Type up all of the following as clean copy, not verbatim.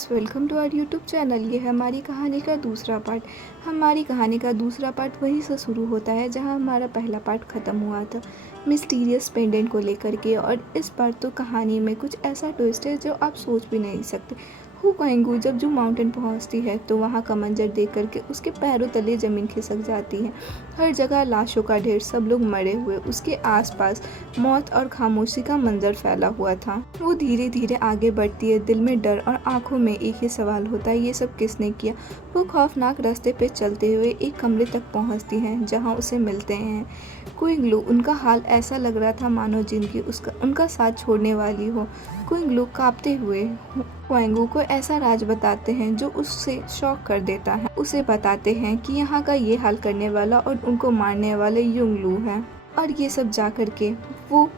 Welcome to our YouTube channel. ये है हमारी कहानी का दूसरा पार्ट। हमारी कहानी का दूसरा पार्ट वहीं से शुरू होता है जहां हमारा पहला पार्ट ख़त्म हुआ था, मिस्टीरियस पेंडेंट को लेकर के। और इस बार तो कहानी में कुछ ऐसा ट्विस्ट है जो आप सोच भी नहीं सकते। हू क्वांगू जब जू माउंटेन पहुंचती है तो वहां का मंजर देख करके उसके पैरों तले ज़मीन खिसक जाती है। हर जगह लाशों का ढेर, सब लोग मरे हुए, उसके आसपास मौत और खामोशी का मंजर फैला हुआ था। वो धीरे धीरे आगे बढ़ती है, दिल में डर और आंखों में एक ही सवाल होता है, ये सब किसने किया। वो खौफनाक रास्ते पे चलते हुए एक कमरे तक पहुंचती हैं जहां उसे मिलते हैं क्विंगलू। उनका हाल ऐसा लग रहा था मानो जिंदगी उनका साथ छोड़ने वाली हो। क्विंगलू कांपते हुए क्वांगू को ऐसा राज बताते हैं जो उससे शॉक कर देता है। उसे बताते हैं कि यहाँ का ये हाल करने वाला और उनको मारने वाले युंगलू है। और ये सब जा कर के वो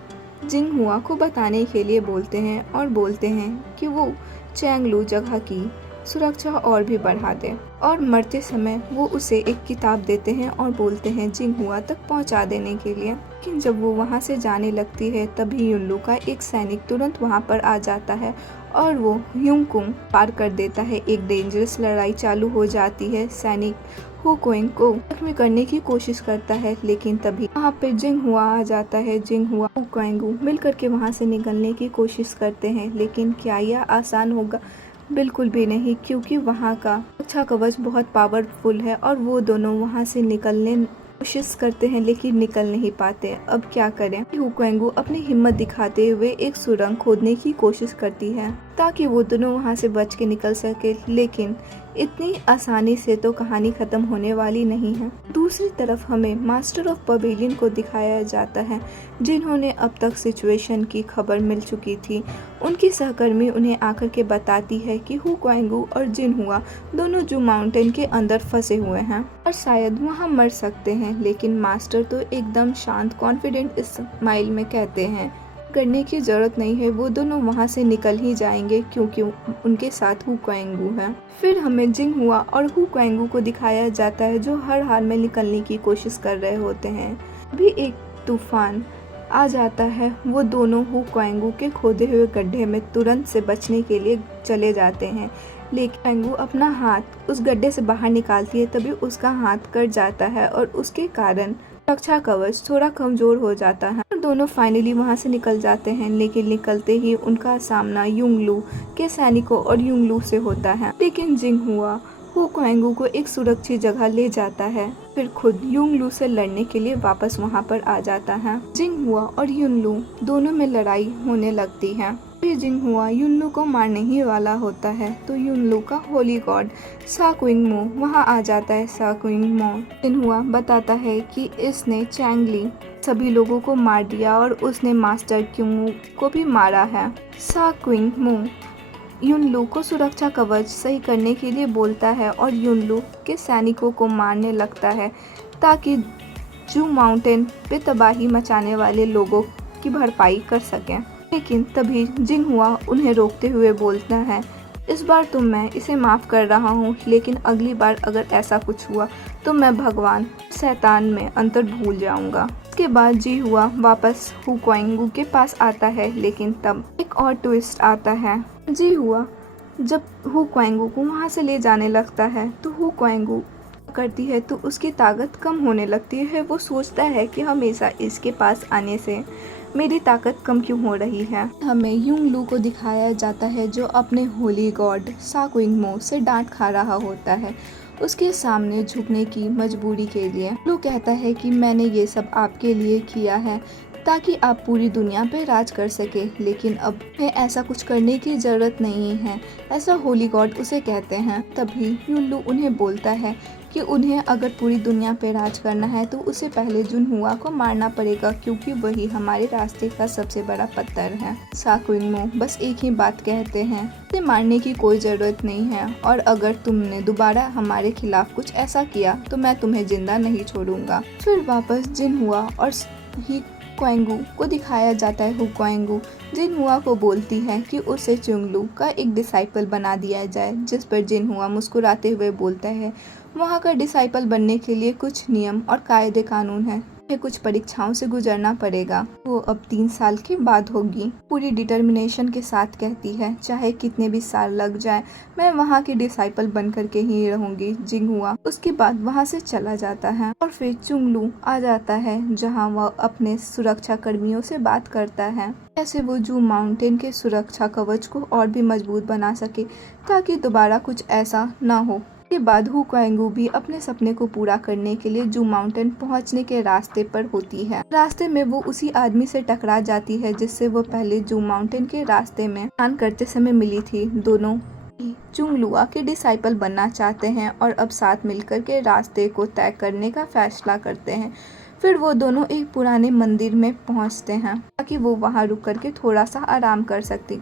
जिंगहुआ को बताने के लिए बोलते हैं और बोलते हैं कि वो चैंगलू जगह की सुरक्षा और भी बढ़ा दे। और मरते समय वो उसे एक किताब देते हैं और बोलते हैं जिंगहुआ तक पहुंचा देने के लिए। लेकिन जब वो वहां से जाने लगती है तभी युनलू का एक सैनिक तुरंत वहां पर आ जाता है और वो युंगकुंग पार कर देता है। एक डेंजरस लड़ाई चालू हो जाती है। सैनिक हू क्विंग को जख्मी करने की कोशिश करता है, लेकिन तभी वहाँ पे जिंगहुआ आ जाता है। जिंगहुआ हू क्वांगू मिलकर के वहाँ से निकलने की कोशिश करते हैं, लेकिन क्या यह आसान होगा? बिल्कुल भी नहीं, क्योंकि वहाँ का रक्षा कवच बहुत पावरफुल है और वो दोनों वहाँ से निकलने कोशिश करते हैं लेकिन निकल नहीं पाते। अब क्या करें? हू क्वांगू अपनी हिम्मत दिखाते हुए एक सुरंग खोदने की कोशिश करती है ताकि वो दोनों वहाँ से बच के निकल सके, लेकिन इतनी आसानी से तो कहानी खत्म होने वाली नहीं है। दूसरी तरफ हमें मास्टर ऑफ पवेलियन को दिखाया जाता है, जिन्होंने अब तक सिचुएशन की खबर मिल चुकी थी। उनकी सहकर्मी उन्हें आकर के बताती है कि हू क्वांगू और जिनहुआ दोनों जू माउंटेन के अंदर फंसे हुए हैं और शायद वहां मर सकते हैं। लेकिन मास्टर तो एकदम शांत कॉन्फिडेंट स्माइल में कहते हैं करने की जरूरत नहीं है, वो दोनों वहां से निकल ही जाएंगे क्योंकि उनके साथ हू क्वांगू है। फिर हमें जिंगहुआ और हू क्वांगू को दिखाया जाता है जो हर हाल में निकलने की कोशिश कर रहे होते हैं। भी एक तूफान आ जाता है। वो दोनों हू क्वांगू के खोदे हुए गड्ढे में तुरंत से बचने के लिए चले जाते हैं, लेकिन क्वांगू अपना हाथ उस गड्ढे से बाहर निकालती है, तभी उसका हाथ कट जाता है और उसके कारण रक्षा कवच थोड़ा कमजोर हो जाता है। दोनों फाइनली वहां से निकल जाते हैं, लेकिन निकलते ही उनका सामना युंगलू के सैनिकों और युंगलू से होता है। लेकिन जिंगहुआ हू क्वांगू को एक सुरक्षित जगह ले जाता है, फिर खुद युंगलू से लड़ने के लिए वापस वहां पर आ जाता है। जिंगहुआ और युनलू दोनों में लड़ाई होने लगती है। फिर जिंगहुआ युनलू को मारने ही वाला होता है तो युनलू का होली गॉड सा क्विंगमो वहां आ जाता है। सा क्विंगमो जिंगहुआ बताता है कि इसने चैंगली सभी लोगों को मार दिया और उसने मास्टर क्यूंगू को भी मारा है। सा क्विंगमो युनलू को सुरक्षा कवच सही करने के लिए बोलता है और युनलू के सैनिकों को मारने लगता है ताकि जू माउंटेन पे तबाही मचाने वाले लोगों की भरपाई कर सकें। लेकिन तभी जिंगहुआ उन्हें रोकते हुए बोलता है, इस बार तो मैं इसे माफ़ कर रहा हूँ, लेकिन अगली बार अगर ऐसा कुछ हुआ तो मैं भगवान शैतान में अंतर भूल जाऊंगा। इसके बाद जिंगहुआ वापस हू क्वांगू के पास आता है, लेकिन तब एक और ट्विस्ट आता है। जिंगहुआ जब हू क्वांगू को वहाँ से ले जाने लगता है तो हू क्वांगू करती है तो उसकी ताकत कम होने लगती है। वो सोचता है कि हमेशा इसके पास आने से मेरी ताकत कम क्यों हो रही है। हमें युंगलू को दिखाया जाता है जो अपने होली गॉड सा क्विंगमो से डांट खा रहा होता है उसके सामने झुकने की मजबूरी के लिए। लू कहता है कि मैंने ये सब आपके लिए किया है ताकि आप पूरी दुनिया पे राज कर सके, लेकिन अब है ऐसा कुछ करने की जरूरत नहीं है, ऐसा होली गॉड उसे कहते हैं। तभी युनलू उन्हें बोलता है कि उन्हें अगर पूरी दुनिया पे राज करना है तो उसे पहले जिंगहुआ को मारना पड़ेगा, क्योंकि वही हमारे रास्ते का सबसे बड़ा पत्थर है। सा क्विंगमो बस एक ही बात कहते हैं, उसे मारने की कोई ज़रूरत नहीं है और अगर तुमने दोबारा हमारे खिलाफ कुछ ऐसा किया तो मैं तुम्हें जिंदा नहीं छोड़ूंगा। फिर वापस जिंगहुआ और ही क्वांगू को दिखाया जाता है। हू क्वांगू जिनहुआ को बोलती है कि उसे चुंगलू का एक डिसाइपल बना दिया जाए, जिस पर जिनहुआ मुस्कुराते हुए बोलता है वहाँ का डिसाइपल बनने के लिए कुछ नियम और कायदे कानून है, कुछ परीक्षाओं से गुजरना पड़ेगा। वो अब 3 साल के बाद होगी। पूरी डिटर्मिनेशन के साथ कहती है, चाहे कितने भी साल लग जाए, मैं वहाँ की डिसाइपल बन करके ही रहूंगी। जिंगहुआ उसके बाद वहाँ से चला जाता है और फिर चुंगलू आ जाता है, जहाँ वह अपने सुरक्षा कर्मियों से बात करता है कैसे वो जू माउंटेन के सुरक्षा कवच को और भी मजबूत बना सके ताकि दोबारा कुछ ऐसा ना हो। के बाद हु क्वांगू भी अपने सपने को पूरा करने के लिए जू माउंटेन पहुंचने के रास्ते पर होती है। रास्ते में वो उसी आदमी से टकरा जाती है जिससे वो पहले जू माउंटेन के रास्ते में स्नान करते समय मिली थी। दोनों चुंगलुआ के डिसाइपल बनना चाहते हैं और अब साथ मिलकर के रास्ते को तय करने का फैसला करते हैं। फिर वो दोनों एक पुराने मंदिर में पहुंचते हैं ताकि वो वहां रुक करके थोड़ा सा आराम कर सकते।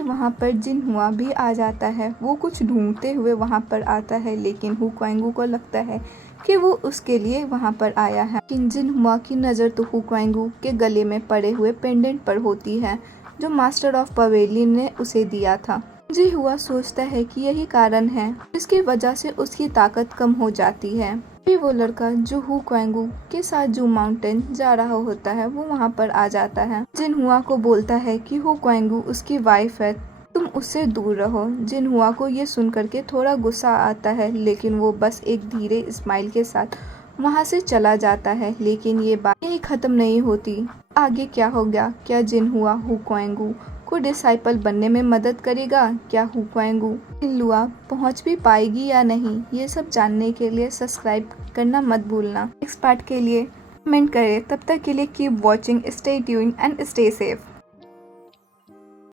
वहां पर जिनहुआ भी आ जाता है। वो कुछ ढूंढते हुए वहां पर आता है, लेकिन हु क्वांगू को लगता है कि वो उसके लिए वहां पर आया है। लेकिन जिनहुआ की नज़र तो हु क्वांगू के गले में पड़े हुए पेंडेंट पर होती है जो मास्टर ऑफ पवेलियन ने उसे दिया था। जिनहुआ सोचता है कि यही कारण है जिसकी वजह से उसकी ताकत कम हो जाती है। फिर वो लड़का जो हु क्वांगू के साथ जू माउंटेन जा रहा होता है वो वहाँ पर आ जाता है। जिनहुआ को बोलता है कि हु क्वांगू उसकी वाइफ है, तुम उससे दूर रहो। जिनहुआ को ये सुन करके थोड़ा गुस्सा आता है, लेकिन वो बस एक धीरे स्माइल के साथ वहाँ से चला जाता है। लेकिन ये बात यही खत्म नहीं होती। आगे क्या होगा? क्या जिनहुआ हु क्वांगू को डिसाइपल बनने में मदद करेगा? क्या हु क्वांगू जिनहुआ पहुंच भी पाएगी या नहीं? ये सब जानने के लिए सब्सक्राइब करना मत भूलना। नेक्स्ट पार्ट के लिए कमेंट करें। तब तक के लिए keep watching, stay tuned and stay safe.